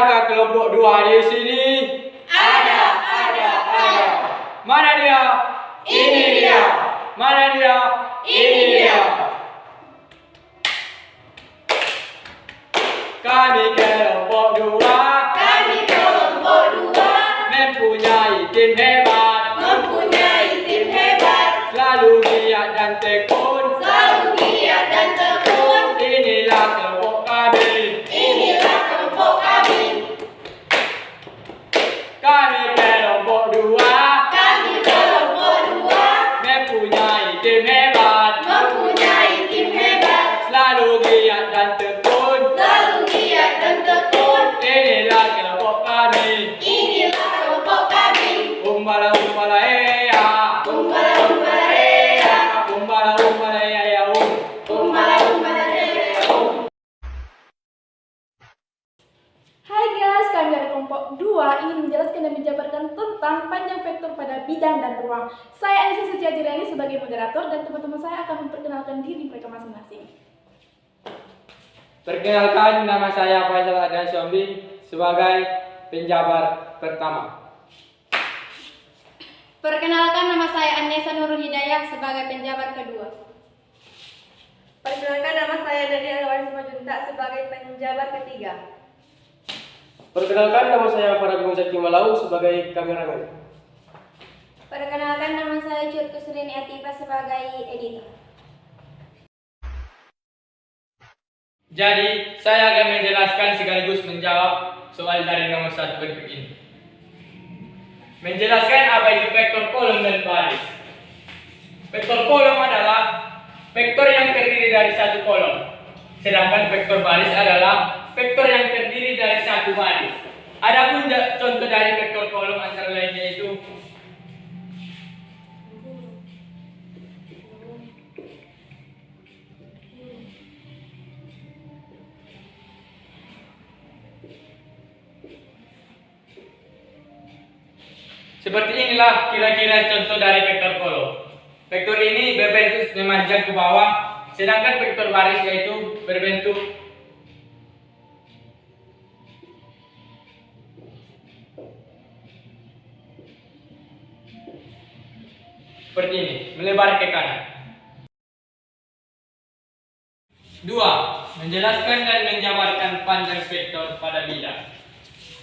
Adakah kelompok 2 di sini? Ada. Mana dia? Ini dia. Mana dia? Ini dia. Kami kelompok 2. Kami kelompok 2 Mempunyai tim hebat. Selalu giat dan tekun. Inilah kelompok kami. Kami kelompok 2. Mempunyai tim hebat. Selalu giat dan tekun. Inilah kelompok kami. Umbala umbala heya. Umbala umbala heya Hai guys, kami dari kelompok 2 ingin menjelaskan dan menjabarkan tentang panjang vektor pada bidang dan ruang. Saya Anissa Suciajirani sebagai moderator dan teman-teman saya akan memperkenalkan diri mereka masing-masing. Perkenalkan, nama saya Faisal Adnan Syombi sebagai penjabar pertama. Perkenalkan, nama saya Annesa Nurul Hidayah sebagai penjabar kedua. Perkenalkan, nama saya Daniel Warisma Junta sebagai penjabar ketiga. Perkenalkan, nama saya Farah Bingung Zaki Malau sebagai kameramen. Perkenalkan, nama saya Cut Kusrini Atifa sebagai editor. Jadi, saya akan menjelaskan sekaligus menjawab soal dari nomor 1 berikut ini. Menjelaskan apa itu vektor kolom dan baris. Vektor kolom adalah vektor yang terdiri dari satu kolom, sedangkan vektor baris adalah vektor yang terdiri dari satu baris. Adapun contoh dari vektor kolom antara lain yaitu seperti inilah kira-kira contoh dari vektor kolom. Vektor ini berbentuk memanjang ke bawah, sedangkan vektor baris yaitu berbentuk seperti ini, melebar ke kanan. 2. Menjelaskan dan menjabarkan panjang vektor pada bidang.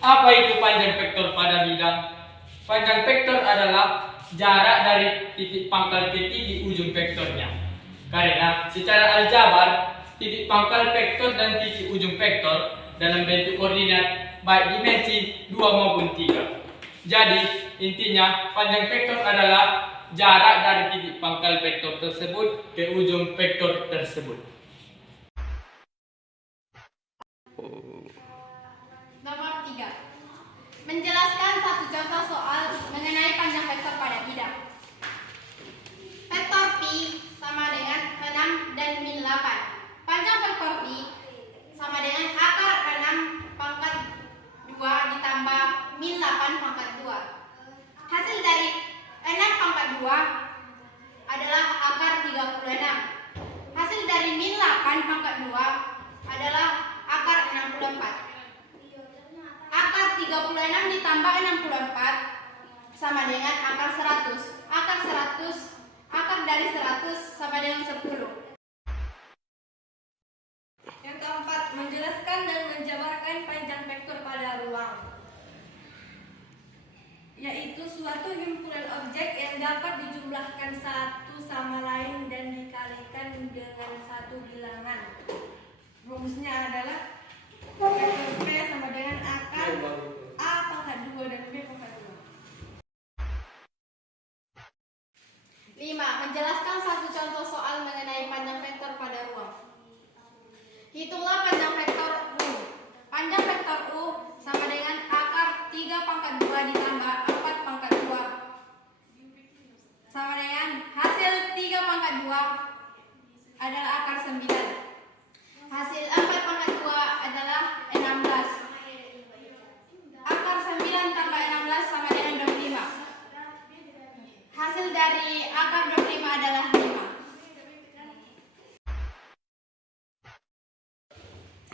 Apa itu panjang vektor pada bidang? Panjang vektor adalah jarak dari titik pangkal ke titik ujung vektornya. Karena secara aljabar, titik pangkal vektor dan titik ujung vektor dalam bentuk koordinat baik dimensi 2 maupun 3. Jadi, intinya panjang vektor adalah jarak dari titik pangkal vektor tersebut ke ujung vektor tersebut. Nomor 3. Menjelaskan satu contoh soal mengenai panjang vektor pada bidang. Vektor pi sama dengan 6 dan min 8. Panjang vektor pi sama dengan akar 6 pangkat 2 ditambah min 8 pangkat 2. Hasil dari 6 pangkat 2 adalah akar 36. Hasil dari min 8 pangkat 2 adalah akar 64. Akar 36 ditambah 64 sama dengan akar 100. Akar dari 100 sama dengan 10. Yang keempat, menjelaskan dan menjabarkan panjang vektor pada ruang, yaitu suatu himpunan objek yang dapat dijumlahkan satu sama lain dan dikalikan dengan satu bilangan. Rumusnya adalah vektor P sama dengan akar A pangkat 2 dan B pangkat 2. 5. Menjelaskan satu contoh soal mengenai panjang vektor pada ruang. Hitunglah panjang vektor U. Panjang vektor U sama dengan akar 3 pangkat 2 ditambah 4 pangkat 2 sama dengan hasil 3 pangkat 2 adalah akar 9. Hasil 4 pangkat 2 adalah 16. Akar 9 tambah 16 sama dengan 25. Hasil dari akar 25 adalah 5.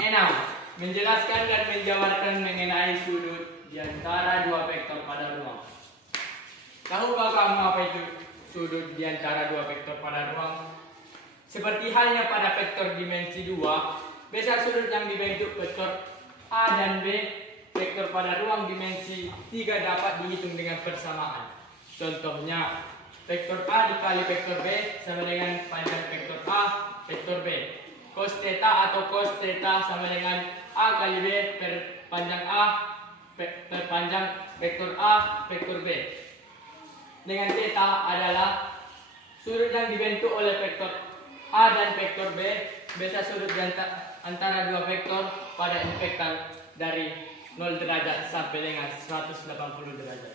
6. menjelaskan dan menjabarkan mengenai sudut di antara dua vektor pada ruang. Tahukah kamu apa itu sudut di antara dua vektor pada ruang? Seperti halnya pada vektor dimensi 2, besar sudut yang dibentuk vektor A dan B, vektor pada ruang dimensi 3 dapat dihitung dengan persamaan. Contohnya, vektor A dikali vektor B sama dengan panjang vektor A, vektor B. Cos theta atau cos theta sama dengan A kali B per panjang A per panjang vektor A, vektor B. Dengan theta adalah sudut yang dibentuk oleh vektor A dan vektor B, besar sudut antara dua vektor pada infektan dari 0 derajat sampai dengan 180 derajat.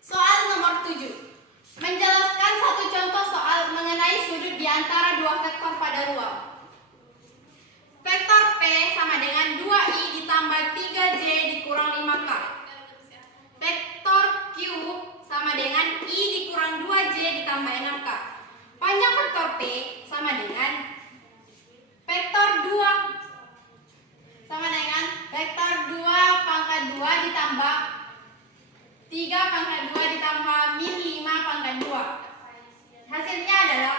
Soal nomor 7. Menjelaskan satu contoh soal mengenai sudut di antara dua vektor pada ruang. Vektor P sama dengan 2i ditambah 3j dikurang 5k. Vektor Q sama dengan i dikurang 2j ditambah 6k. Panjang vektor P sama dengan vektor 2 sama dengan vektor 2 pangkat 2 ditambah 3 pangkat 2 ditambah min 5 pangkat 2. Hasilnya adalah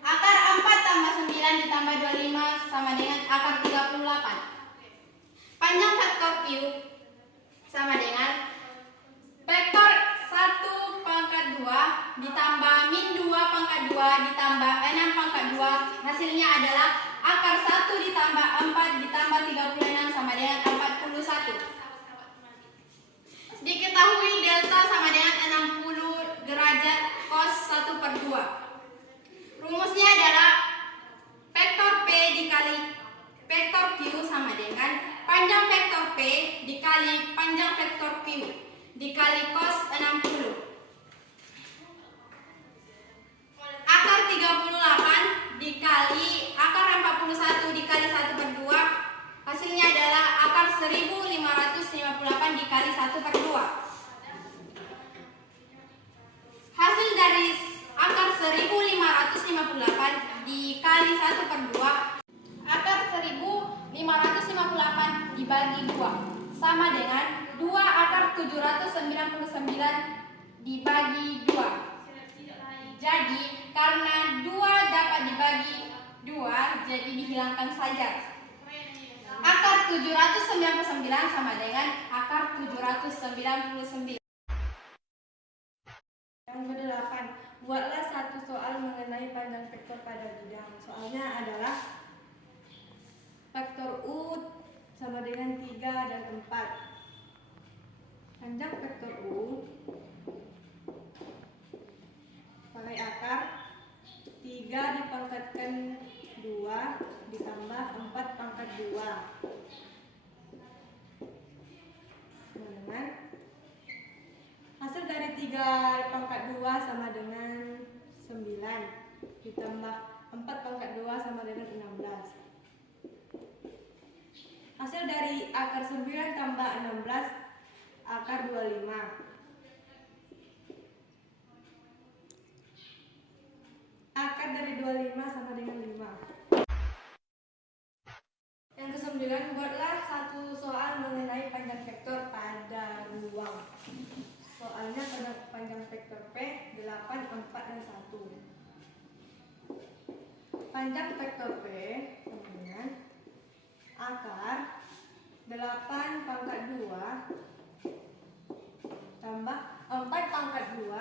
akar 4 tambah 9 ditambah 25 sama dengan akar 38. Panjang vektor Q sama dengan vektor 1 pangkat 2 ditambah min 2 pangkat 2 ditambah 6 pangkat 2. Hasilnya adalah akar 1 ditambah 4 ditambah 36 sama dengan 41. Diketahui delta sama dengan 60 derajat cos 1 per 2. Rumusnya adalah vektor P dikali vektor Q sama dengan panjang vektor P dikali panjang vektor Q dikali cos 60. Akar 38 dikali akar 41 dikali 1 per 2. Hasilnya adalah akar 1558 dikali 1 per 2. Hasil dari akar 1558 dikali 1 per 2. Akar 1558 dibagi 2 sama dengan 2 akar 799 dibagi 2. Jadi karena 2 dapat dibagi 2, jadi dihilangkan saja. Akar 799 sama dengan akar 799. Yang ke-8, buatlah satu soal mengenai panjang vektor pada bidang. Soalnya adalah vektor U sama dengan 3 dan 4. Panjang vektor U pakai akar 3 dipangkatkan 2 ditambah 4 pangkat 2 sama dengan hasil dari 3 pangkat 2 sama dengan 9 ditambah 4 pangkat 2 sama dengan 16. Hasil dari akar 9 tambah 16 akar 25. Akar dari 25 sama dengan 5. Yang ke-9, buatlah satu soal mengenai panjang vektor pada ruang. Soalnya pada panjang vektor P 8, 4, dan 1. Panjang vektor P sama dengan akar 8 pangkat 2 tambah 4 pangkat 2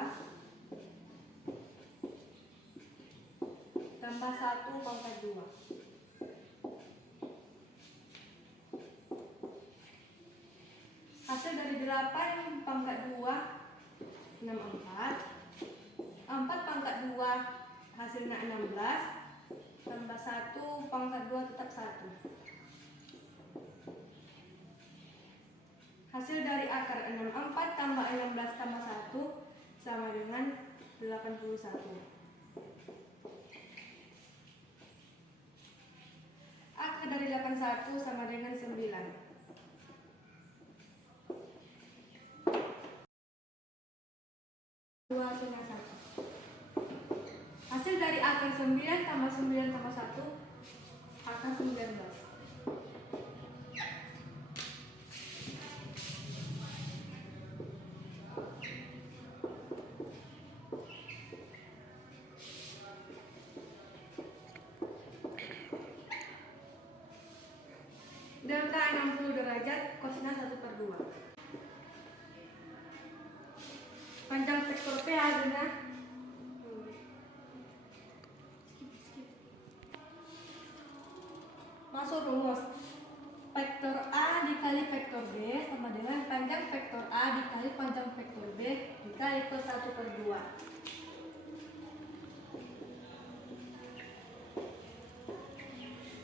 tambah 1 pangkat 2. Hasil dari 8 pangkat 2 64. 4 pangkat 2 hasilnya 16 tambah 1 pangkat 2 tetap 1. Hasil dari akar 64 tambah 16 tambah 1 sama dengan 81. Akar dari 81 sama dengan 9. Hasilnya 1. Hasil dari akar 9 tambah 9 tambah 1 akar 19. Delta 60 derajat cosnya 1/2. Panjang vektor P hasilnya masuk rumus. Vektor A dikali vektor B sama dengan panjang vektor A dikali panjang vektor B dikali cos 1/2.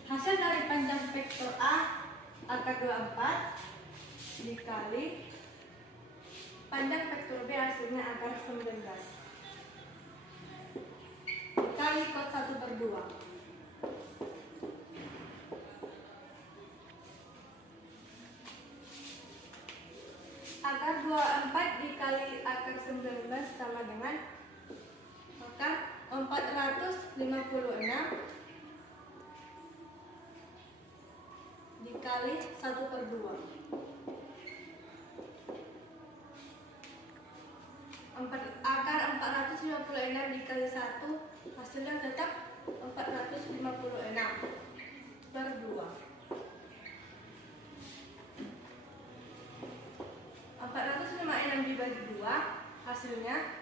Hasil dari panjang vektor A akar 24 dikali panjang vektor B hasilnya akar 19 dikali cos 1/2. Akar 24 dikali akar 19 sama dengan akar 456 dikali 1/2. Akar 456 dikali 1 hasilnya tetap 456/2. 456 dibagi 2 hasilnya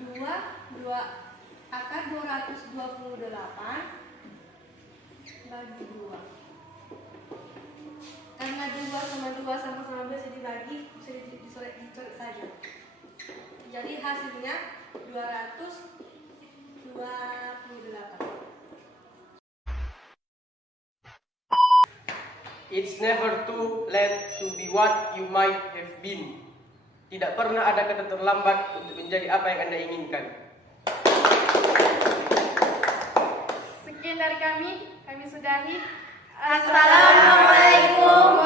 2 akar 228 bagi 2. Karena 2 sama 2 sama-sama bisa dibagi, bisa dicoret saja. Jadi hasilnya 228. It's never too late to be what you might have been. Tidak pernah ada kata terlambat untuk menjadi apa yang Anda inginkan. Sekian dari kami sudahi. Assalamualaikum